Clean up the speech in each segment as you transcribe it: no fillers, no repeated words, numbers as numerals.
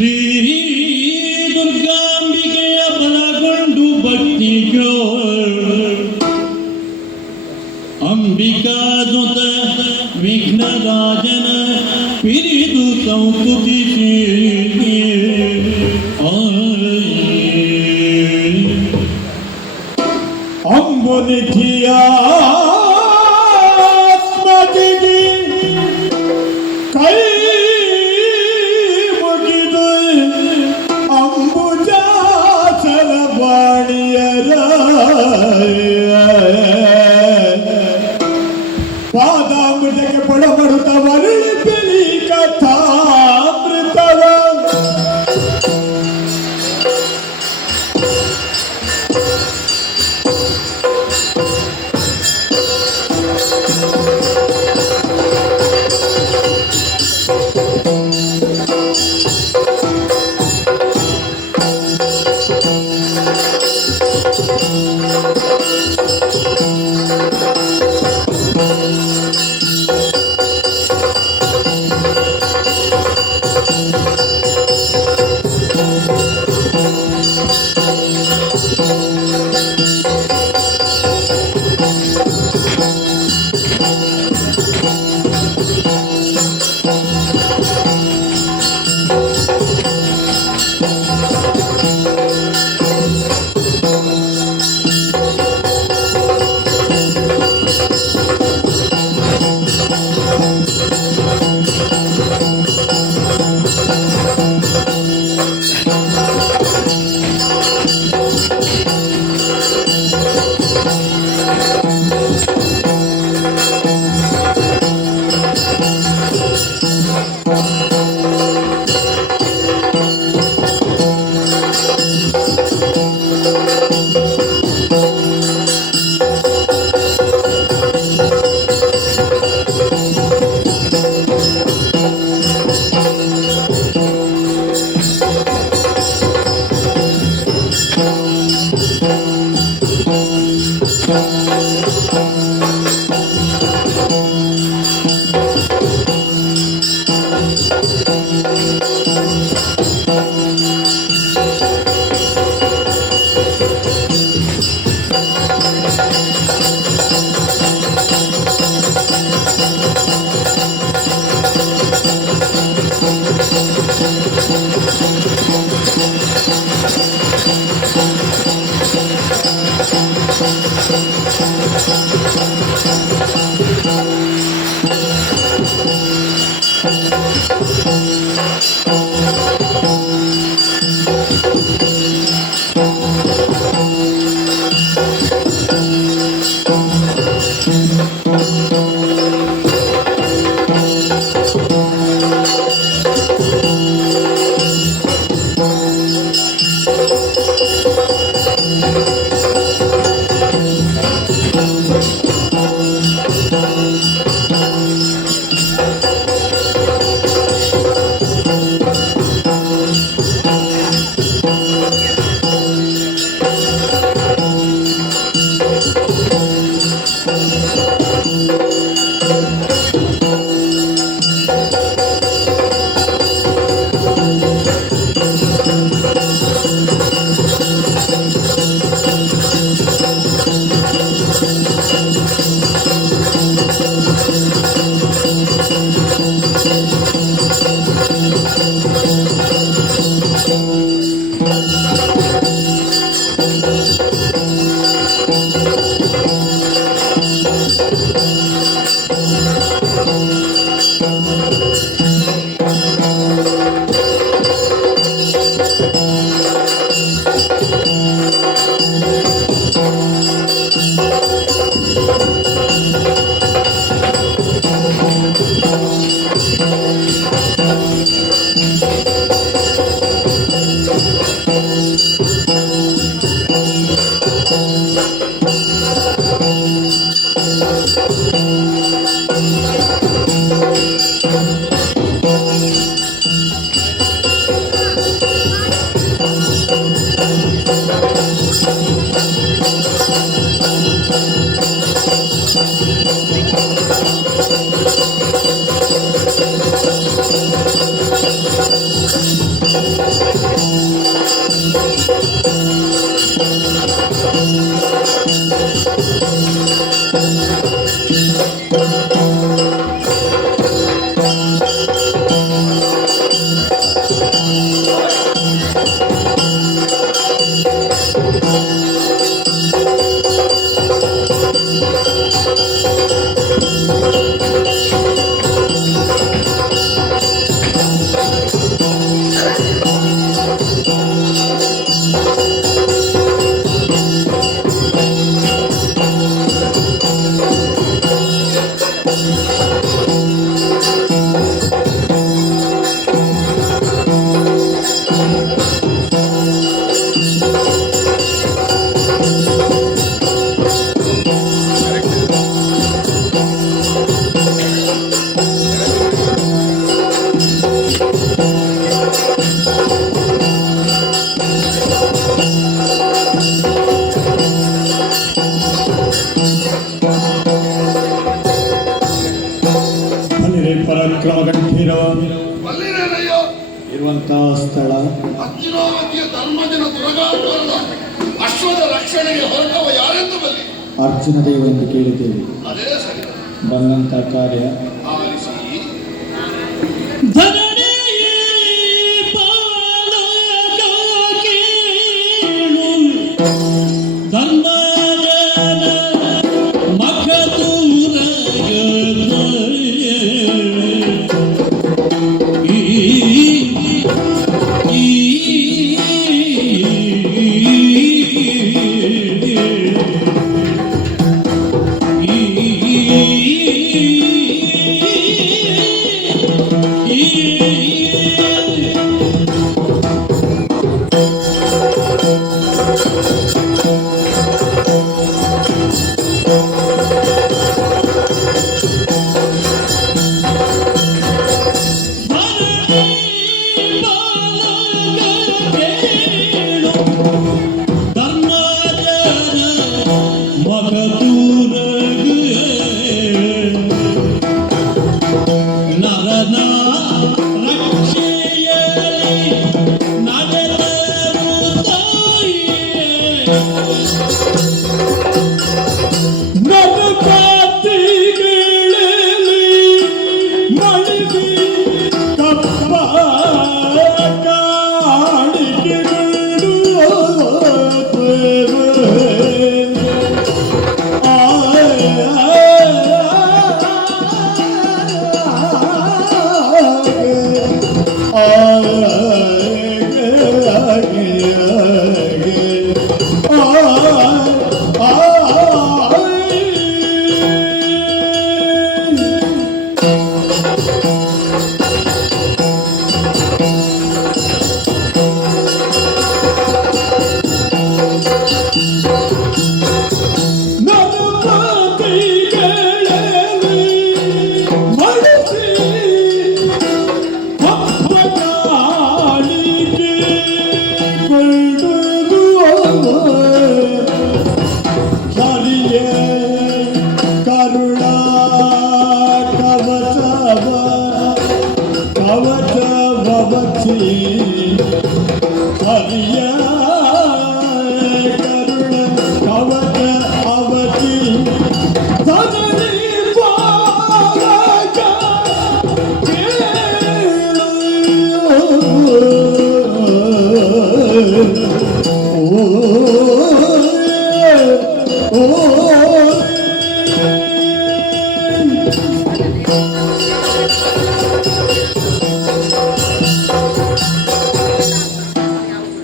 ಶ್ರೀ ದುರ್ಗಾಂಬಿಕೆಯ ಬಲಗೊಂಡು ಭಕ್ತಿಗೋ ಅಂಬಿಕಾದುತ ವಿಘ್ನರಾಜನ ಪಿರಿದು ಸಂತುತಿಸಿ ಅಂಬುನಿಧಿಯ ಆತ್ಮಜಿಗೆ ಕೈ ಮುಗಿದು ಅಂಬುಜಾಸನ ಬಾಣಿಯರ ಪಾದಾಮೃತಕ್ಕೆ ಪಡಬಡುತ್ತ ಮರಳಿ ಬೆಳಿ ಕಥಾಮೃತವ ಪರಾಕ್ರಮ ಗಂಭೀರ ಬಲ್ಲಿರೇನಯ್ಯೋ ಇರುವಂತಹ ಸ್ಥಳ ಅರ್ಜುನಾವತಿಯ ಧರ್ಮಜನ ದುರಗಾಟವಲ್ಲ ಅಶ್ವದ ರಕ್ಷಣೆಗೆ ಹೊರಟವ ಯಾರೆಂದು ಬಲ್ಲಿ ಅರ್ಜುನ ದೇವರೆಂದು ಕೇಳಿದ್ದೇವೆ. ಅದೇ ಸರಿ. ಬಂದಂತ ಕಾರ್ಯ ಆಲಿಸಿ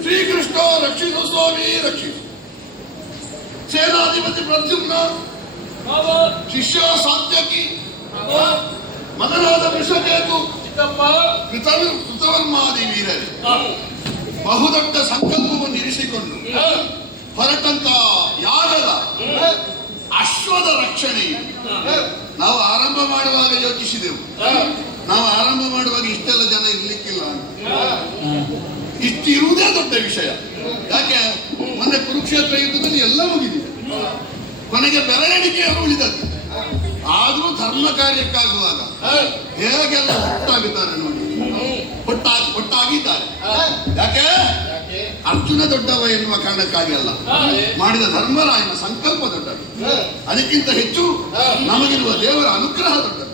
ಶ್ರೀಕೃಷ್ಣ ರಕ್ಷಿಸು ಸ್ವಾಮಿ ರಕ್ಷಿಸು. ಸೇನಾಧಿಪತಿ ಪ್ರದ್ಯುಮ್ನ, ಶಿಷ್ಯ ಸಾತ್ಯಕಿ, ಮಗನಾದ ವೃಷಕೇತು, ಕೃತವರ್ಮಾದಿ ವೀರರೇ ಬಹುದೊಡ್ಡ ಸಂಕಲ್ಪವನ್ನು ಇರಿಸಿಕೊಂಡು ಹೊರಟಂತ ಯಾಗದ ಅಶ್ವದ ರಕ್ಷಣೆ ನಾವು ಆರಂಭ ಮಾಡುವಾಗ ಯೋಚಿಸಿದೆವು. ನಾವು ಆರಂಭ ಮಾಡುವಾಗ ಇಷ್ಟೆಲ್ಲ ಜನ ಇರ್ಲಿಕ್ಕಿಲ್ಲ ಅಂತ. ಇಷ್ಟು ಇರುವುದೇ ದೊಡ್ಡ ವಿಷಯ. ಯಾಕೆ ಮೊನ್ನೆ ಕುರುಕ್ಷೇತ್ರ ಯುದ್ಧದಲ್ಲಿ ಎಲ್ಲ ಮುಗಿದಿದೆ, ಕೊನೆಗೆ ಬೆರಳೆಣಿಕೆಯನ್ನು ಉಳಿದದ್ದು. ಆದ್ರೂ ಧರ್ಮ ಕಾರ್ಯಕ್ಕಾಗುವಾಗ ಹೇಗೆಲ್ಲ ಒಟ್ಟಾಗುತ್ತಾರೆ ನೋಡಿ, ಒಟ್ಟಾಗಿದ್ದಾರೆ. ಯಾಕೆ ಅರ್ಜುನ ದೊಡ್ಡವ ಎನ್ನುವ ಕಾರಣಕ್ಕಾಗಿ ಅಲ್ಲ, ಮಾಡಿದ ಧರ್ಮರಾಯನ ಸಂಕಲ್ಪ ದೊಡ್ಡದು. ಅದಕ್ಕಿಂತ ಹೆಚ್ಚು ನಮಗಿರುವ ದೇವರ ಅನುಗ್ರಹ ದೊಡ್ಡದು.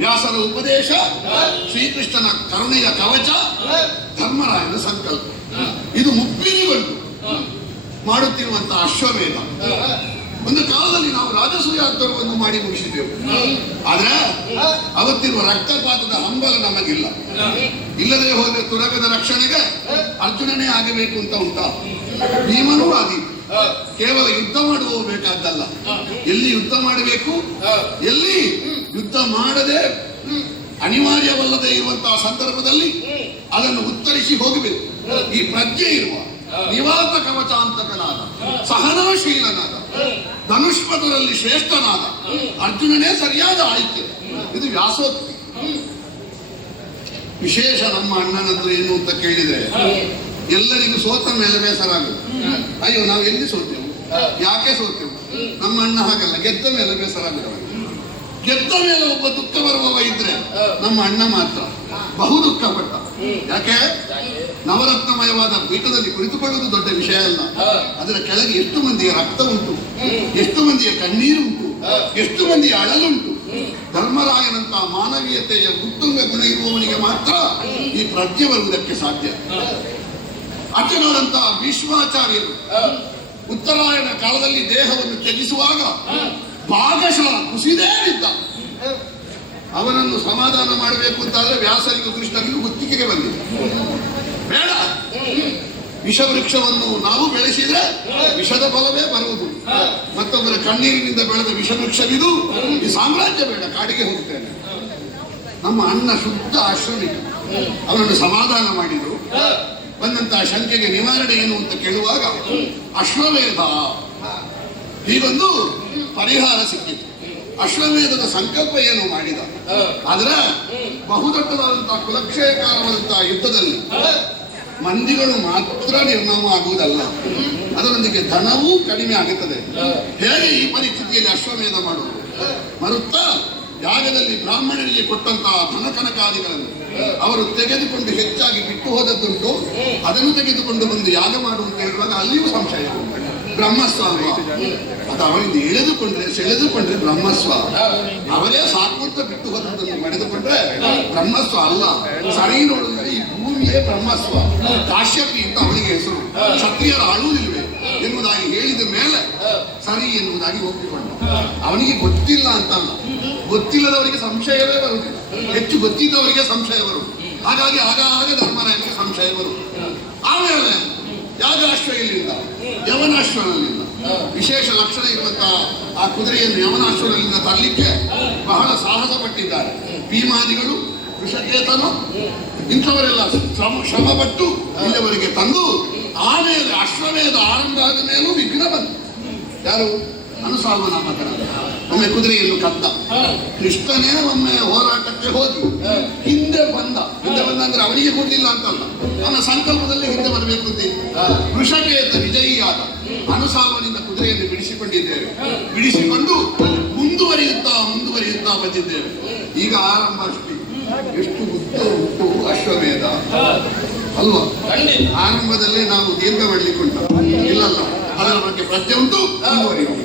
ವ್ಯಾಸರ ಉಪದೇಶ, ಶ್ರೀಕೃಷ್ಣನ ಕರುಣೆಯ ಕವಚ, ಧರ್ಮರಾಯನ ಸಂಕಲ್ಪ, ಇದು ಮುಪ್ಪಿನಿಗೊಂಡು ಮಾಡುತ್ತಿರುವಂತಹ ಅಶ್ವಮೇಧ. ಒಂದು ಕಾಲದಲ್ಲಿ ನಾವು ರಾಜಸೂಯಾತ್ವವನ್ನು ಮಾಡಿ ಮುಗಿಸಿದ್ದೆವು. ಆದ್ರೆ ಅವತ್ತಿರುವ ರಕ್ತಪಾತದ ಹಂಬಲ ನಮಗಿಲ್ಲ. ಇಲ್ಲದೆ ಹೋದ್ರೆ ತುರಗದ ರಕ್ಷಣೆಗೆ ಅರ್ಜುನನೇ ಆಗಬೇಕು ಅಂತ ಉಂಟಾ? ಭೀಮನೂ ಆಗಿ ಕೇವಲ ಯುದ್ಧ ಮಾಡುವ ಬೇಕಾದ್ದಲ್ಲ, ಎಲ್ಲಿ ಯುದ್ಧ ಮಾಡಬೇಕು, ಎಲ್ಲಿ ಯುದ್ಧ ಮಾಡದೆ ಅನಿವಾರ್ಯವಲ್ಲದೆ ಇರುವಂತಹ ಸಂದರ್ಭದಲ್ಲಿ ಅದನ್ನು ಉತ್ತರಿಸಿ ಹೋಗಬೇಕು. ಈ ಪ್ರಜ್ಞೆ ಇರುವ ನಿವಾತ ಕವಚಾಂತಕನಾದ, ಸಹನಾಶೀಲನಾದ, ಧನುಷ್ಪದರಲ್ಲಿ ಶ್ರೇಷ್ಠನಾದ ಅರ್ಜುನನೇ ಸರಿಯಾದ ಆಯ್ಕೆ. ಇದು ವ್ಯಾಸೋಕ್ತಿ. ವಿಶೇಷ ನಮ್ಮ ಅಣ್ಣನದ್ದು ಏನು ಅಂತ ಕೇಳಿದ್ರೆ, ಎಲ್ಲರಿಗೂ ಸೋತ ಮೇಲೆ ಬೇಸರ ಆಗುತ್ತೆ. ಅಯ್ಯೋ ನಾವು ಎಲ್ಲಿ ಸೋತೆವು, ಯಾಕೆ ಸೋತೆವು? ನಮ್ಮ ಅಣ್ಣ ಹಾಗಲ್ಲ, ಗೆದ್ದ ಮೇಲೆ ಬೇಸರ ಆಗುತ್ತೆ. ಗೆದ್ದ ಮೇಲೆ ಒಬ್ಬ ದುಃಖ ಬರುವವ ಇದ್ರೆ ನಮ್ಮ ಅಣ್ಣ ಮಾತ್ರ ಬಹು ದುಃಖಪಟ್ಟ. ಯಾಕೆ? ನವರತ್ನಮಯವಾದ ಪೀಠದಲ್ಲಿ ಕುಳಿತುಕೊಳ್ಳುವುದು ದೊಡ್ಡ ವಿಷಯ ಅಲ್ಲ, ಅದರ ಕೆಳಗೆ ಎಷ್ಟು ಮಂದಿಯ ರಕ್ತ ಉಂಟು, ಎಷ್ಟು ಮಂದಿಯ ಕಣ್ಣೀರು ಉಂಟು, ಎಷ್ಟು ಮಂದಿಯ ಅಳಲುಂಟು. ಧರ್ಮರಾಯನಂತ ಮಾನವೀಯತೆಯ ಉತ್ತುಂಗ ಗುಣ ಇರುವವನಿಗೆ ಮಾತ್ರ ಈ ಪ್ರಜ್ಞೆ ಬರುವುದಕ್ಕೆ ಸಾಧ್ಯ. ಅರ್ಜುನರಂತಹ ಭೀಷ್ಮಾಚಾರ್ಯರು ಉತ್ತರಾಯಣ ಕಾಲದಲ್ಲಿ ದೇಹವನ್ನು ತ್ಯಜಿಸುವಾಗ ಭಾಗಶಃ ಕುಸಿದೇ ಬಿದ್ದ. ಅವನನ್ನು ಸಮಾಧಾನ ಮಾಡಬೇಕು ಅಂತಾದ್ರೆ ವ್ಯಾಸರಿಗೂ ಕೃಷ್ಣನಿಗೂ ಗುತ್ತಿಗೆಗೆ ಬಂದಿದೆ. ಬೇಡ, ವಿಷವೃಕ್ಷವನ್ನು ನಾವು ಬೆಳೆಸಿದ್ರೆ ವಿಷದ ಫಲವೇ ಬರುವುದು. ಮತ್ತೊಬ್ಬರ ಕಣ್ಣೀರಿನಿಂದ ಬೆಳೆದ ವಿಷವೃಕ್ಷವಿದು, ಈ ಸಾಮ್ರಾಜ್ಯ ಬೇಡ, ಕಾಡಿಗೆ ಹೋಗ್ತೇನೆ. ನಮ್ಮ ಅಣ್ಣ ಶುದ್ಧ ಆಶ್ರಮಿಕ, ಅವನನ್ನು ಸಮಾಧಾನ ಮಾಡಿದರು. ಬಂದಂತಹ ಶಂಕೆಗೆ ನಿವಾರಣೆ ಏನು ಅಂತ ಕೇಳುವಾಗ ಅಶ್ವಮೇಧ ಹೀಗೊಂದು ಪರಿಹಾರ ಸಿಕ್ಕಿತು. ಅಶ್ವಮೇಧದ ಸಂಕಲ್ಪ ಏನು ಮಾಡಿದ, ಆದ್ರೆ ಬಹುದೊಡ್ಡದಾದಂತಹ ಕುಲಕ್ಷಯಕಾರವಾದಂತಹ ಯುದ್ಧದಲ್ಲಿ ಮಂದಿಗಳು ಮಾತ್ರ ನಿರ್ನಾಮ ಆಗುವುದಲ್ಲ, ಅದರೊಂದಿಗೆ ಧನವೂ ಕಡಿಮೆ ಆಗುತ್ತದೆ. ಹೇಗೆ ಈ ಪರಿಸ್ಥಿತಿಯಲ್ಲಿ ಅಶ್ವಮೇಧ ಮಾಡುವುದು? ಮರುತ್ತಾ ಯಾಗದಲ್ಲಿ ಬ್ರಾಹ್ಮಣರಿಗೆ ಕೊಟ್ಟಂತಹ ಧನಕನಕಾದಿಗಳನ್ನು ಅವರು ತೆಗೆದುಕೊಂಡು ಹೆಚ್ಚಾಗಿ ಬಿಟ್ಟು ಹೋದದ್ದುಂಟು. ಅದನ್ನು ತೆಗೆದುಕೊಂಡು ಬಂದು ಯಾಗ ಮಾಡುವಂತ ಹೇಳುವಾಗ ಅಲ್ಲಿಯೂ ಸಂಶಯ. ಬ್ರಹ್ಮಸ್ವ ಅಲ್ವಾ ಅದು? ಅವನಿಂದ ಸೆಳೆದುಕೊಂಡ್ರೆ ಬ್ರಹ್ಮಸ್ವ. ಅವರೇ ಸಾಕು ಅಂತ ಬಿಟ್ಟು ಹೋದದ್ದನ್ನು ಮಡೆದುಕೊಂಡ್ರೆ ಬ್ರಹ್ಮಸ್ವ ಅಲ್ಲ. ಸರಿ ನೋಡಿದ್ರೆ ಈ ಭೂಮಿಯೇ ಬ್ರಹ್ಮಸ್ವ. ಕಾಶ್ಯಪಿ ಅಂತ ಅವನಿಗೆ ಹೆಸರು. ಕ್ಷತ್ರಿಯರ ಆಳುವುದಿಲ್ವೇ ಎನ್ನುವುದಾಗಿ ಹೇಳಿದ ಮೇಲೆ ಸರಿ ಎನ್ನುವುದಾಗಿ ಒಪ್ಪಿಕೊಂಡ. ಅವನಿಗೆ ಗೊತ್ತಿಲ್ಲ ಅಂತಲ್ಲ, ಗೊತ್ತಿಲ್ಲದವರಿಗೆ ಸಂಶಯವೇ ಬರುವುದಿಲ್ಲ, ಹೆಚ್ಚು ಗೊತ್ತಿದ್ದವರಿಗೆ ಸಂಶಯ ಬರುವುದು. ಹಾಗಾಗಿ ಆಗಾಗ ಧರ್ಮರಾಯನಿಗೆ ಸಂಶಯ ಬರುವುದು. ಆಮೇಲೆ ಯಾಗಾಶ್ವ ಇಲ್ಲಿಂದ, ಯವನಾಶ್ವನಲ್ಲಿಂದ ವಿಶೇಷ ಲಕ್ಷಣ ಇರುವಂತಹ ಆ ಕುದುರೆಯನ್ನು ಯವನಾಶ್ವನಲ್ಲಿಂದ ತರಲಿಕ್ಕೆ ಬಹಳ ಸಾಹಸ ಪಟ್ಟಿದ್ದಾರೆ ಭೀಮಾದಿಗಳು, ವೃಷಕೇತನು, ಇಂಥವರೆಲ್ಲ ಶ್ರಮಪಟ್ಟು ಇಲ್ಲಿವರೆಗೆ ತಂದು ಆಮೇಲೆ ಅಶ್ವಮೇಧ ಆರಂಭ ಆದ ಮೇಲೂ ವಿಘ್ನ ಬಂತು. ಯಾರು? ಅನುಸಾಲ್ವನ ಮಗನ ಒಮ್ಮೆ ಕುದುರೆಯನ್ನು ಕದ್ದ. ಕೃಷ್ಣನೇ ಒಮ್ಮೆ ಹೋರಾಟಕ್ಕೆ ಹೋಗಿ ಹಿಂದೆ ಬಂದ ಅಂದ್ರೆ ಅವನಿಗೆ ಕೊಡ್ಲಿಲ್ಲ ಅಂತಲ್ಲ, ಅವನ ಸಂಕಲ್ಪದಲ್ಲಿ ಹಿಂದೆ ಬರಬೇಕು ಅಂತ. ವೃಷಕೇತ ವಿಜಯಿಯಾದ. ಅನುಸಾಲ್ವನಿಂದ ಕುದುರೆಯನ್ನು ಬಿಡಿಸಿಕೊಂಡಿದ್ದೇವೆ, ಬಿಡಿಸಿಕೊಂಡು ಮುಂದುವರಿಯುತ್ತಾ ಬಂದಿದ್ದೇವೆ. ಈಗ ಆರಂಭ ಅಷ್ಟೇ. ಎಷ್ಟು ಉಂಟು ಅಶ್ವಮೇಧ ಅಲ್ವಾ? ಆರಂಭದಲ್ಲೇ ನಾವು ದೀರ್ಘ ಮಾಡಲಿಕ್ಕೆ ಉಂಟು, ಇಲ್ಲಲ್ಲ, ಅದರ ಬಗ್ಗೆ ಪ್ರಜ್ಞೆ ಉಂಟು. ಮುಂದುವರಿಯುವುದು